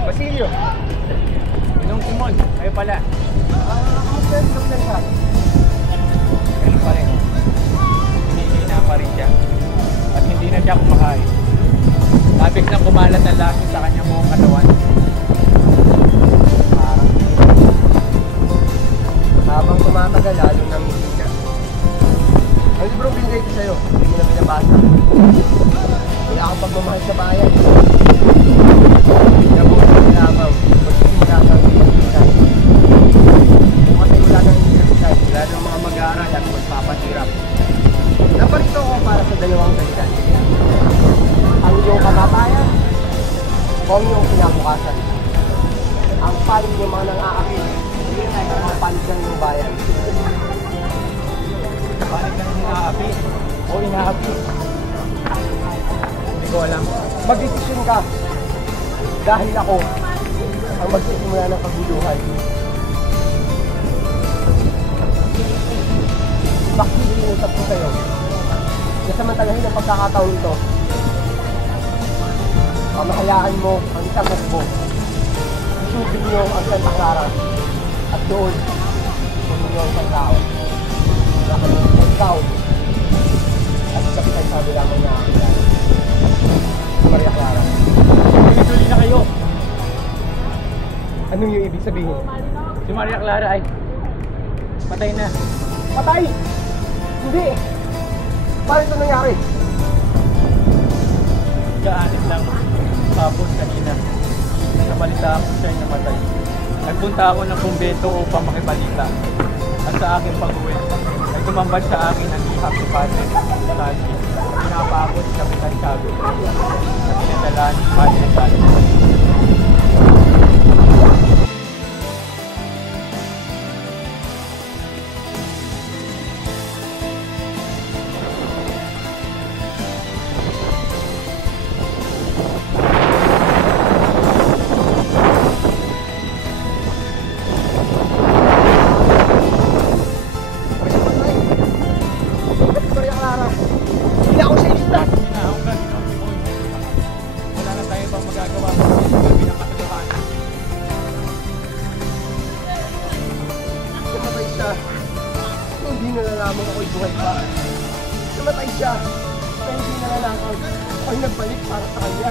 Basilio! Inong Simon, kayo pala. Kamusta yung ilong lang siya? Ganun pa rin. Hinihina pa rin siya. At hindi na siya kumakain. Labis na kumalat ang laso sa kanyang buong katawan. Habang tumatagal, lalo nang hihina. Ang librong binigay ko sa'yo, hindi mo na binabasa. Wala akong pagmamahal sa bayan. Nabuhay sa lamang, magsisimula ng universidad. Kung kasi wala ng universidad, wala ng mga mag-aaral at magpapatira. Naparito ako para sa dalawang salita. Ang iyong kamatayan o ang iyong kinabukasan. Ang palig ng mga nang-aakit, ang palig ng iyong bayan. Panik ka ng inaapi. O inaapi. Hindi ko alam. Magdesisyon ka dahil ako ang magsisimula ng kaguluhan. Bakit sinusap ko sa'yo na samantalahin ang pagkakataon ito, pamahayaan mo ang isang hukbo, isugin niyo ang Santa Clara at doon kung niyo ang isang tao na kanyang ikaw at kapitan sabi lamang na Maria Clara. Tuloy na kayo. Anong yung ibig sabihin? Si Maria Clara ay patay na. Patay! Hindi! Paano ito nangyari? Kaanit lang. Tapos kanina. Nabalita ako siya'y namatay. Nagpunta ako ng kumbento upang makibalita. At sa aking pag-uwi, ay tumambad sa akin ang ihap ni Padre Salvi. Pinapakot si Kapitan Chago na pinadala ni Padre Salvi. Maria Clara! Hindi ako siya iligtas! Sinahong ka, Ginoong Simon. Wala na tayo pang magagawa kung hindi ng katotohanan. Namatay siya. Hindi nalalaman ako'y buhay pa. Namatay siya. Pero hindi nalalaman ako'y nagbalik para sa kanya.